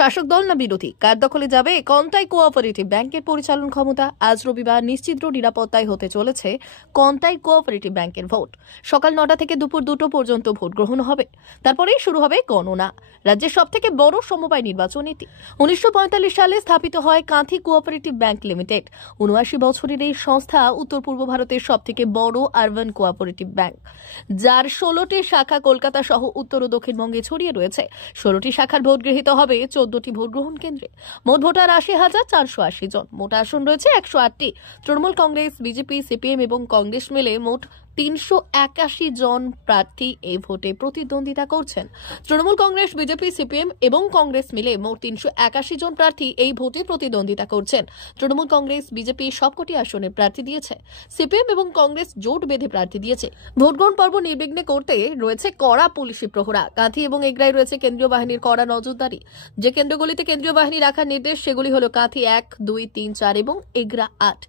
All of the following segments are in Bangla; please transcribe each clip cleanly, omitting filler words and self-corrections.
শাসক দল না বিরোধী কার দখলে যাবে কন্টাই কোঅপারেটিভ ব্যাংকের পরিচালন ক্ষমতা? আজ রবিবার নিশ্চিদ্র নিরাপত্তায় হতে চলেছে কন্টাই কোঅপারেটিভ ব্যাংকের ভোট। সকাল 9টা থেকে দুপুর 2টো পর্যন্ত ভোট গ্রহণ হবে, তারপরেই শুরু হবে গণনা। রাজ্যের সবথেকে বড় সমবায় নির্বাচন এটি। 1945 সালে স্থাপিত হয় কাঁথি কোঅপারেটিভ ব্যাংক লিমিটেড। 79 বছরের এই সংস্থা উত্তর পূর্ব ভারতের সবথেকে বড় আরবান কোঅপারেটিভ ব্যাংক, যার 16টি শাখা কলকাতা সহ উত্তর ও দক্ষিণবঙ্গে ছড়িয়ে রয়েছে। 16টি শাখার ভোট গৃহীত হবে 14টি ভোট গ্রহণ কেন্দ্রে। মোট ভোটার 80,480 জন। মোট আসন রয়েছে 108টি। তৃণমূল কংগ্রেস, বিজেপি, সিপিএম এবং কংগ্রেস মিলে মোট 381 জন প্রার্থী এই ভোটে প্রতিদ্বন্দ্বিতা করছেন। তৃণমূল কংগ্রেস, বিজেপি, সিপিএম এবং কংগ্রেস মিলে মোট 381 জন প্রার্থী এই ভোটে প্রতিদ্বন্দ্বিতা করছেন। তৃণমূল কংগ্রেস, বিজেপি সবকটি আসনে প্রার্থী দিয়েছে। সিপিএম এবং কংগ্রেস জোট বেঁধে প্রার্থী দিয়েছে। ভোট গ্রহণ পর্ব নির্বিঘ্নে করতে রয়েছে কড়া পুলিশি প্রহরা। কাঁথি এবং এগরায় রয়েছে কেন্দ্রীয় বাহিনীর কড়া নজরদারি। যে কেন্দ্রগুলিতে কেন্দ্রীয় বাহিনী রাখার নির্দেশ সেগুলি হল কাঁথি 1, 2, 3, 4 এবং এগরা 8।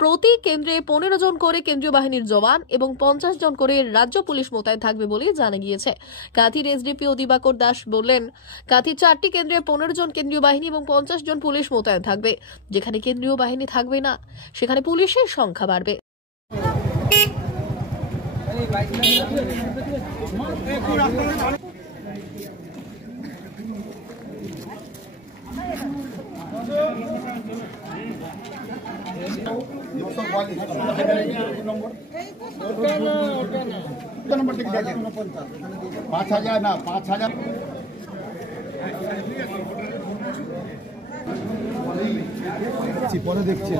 প্রতি কেন্দ্রে 15 জন করে কেন্দ্রীয় বাহিনীর জওয়ান এবং 50 জন করে রাজ্য পুলিশ মোতায়েন থাকবে বলে জানা গিয়েছে। কাঁথির এসডিপিও দিবাকর দাস বললেন, কাঁথির 4টি কেন্দ্রে 15 জন কেন্দ্রীয় বাহিনী এবং 50 জন পুলিশ মোতায়েন থাকবে। যেখানে কেন্দ্রীয় বাহিনী থাকবে না সেখানে পুলিশের সংখ্যা বাড়বে। पाँच हजार ना 5,000 পরে দেখছি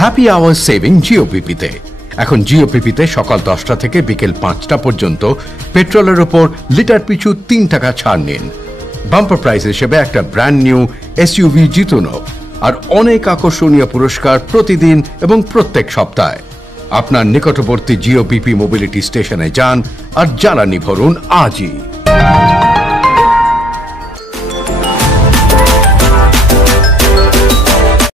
হ্যাপি আওয়ার সেভিং জিওপিপিতে। এখন জিওপিপিতে সকাল 10টা থেকে বিকেল 5টা পর্যন্ত পেট্রোলের ওপর লিটার পিছু 3 টাকা ছাড় নিন। বাম্পার প্রাইজ হিসেবে একটা ব্র্যান্ড নিউ এসইউভি জিতুন আর অনেক আকর্ষণীয় পুরস্কার প্রতিদিন এবং প্রত্যেক সপ্তাহে। আপনার নিকটবর্তী জিওপিপি মোবিলিটি স্টেশনে যান আর জ্বালানি ভরুন আজই।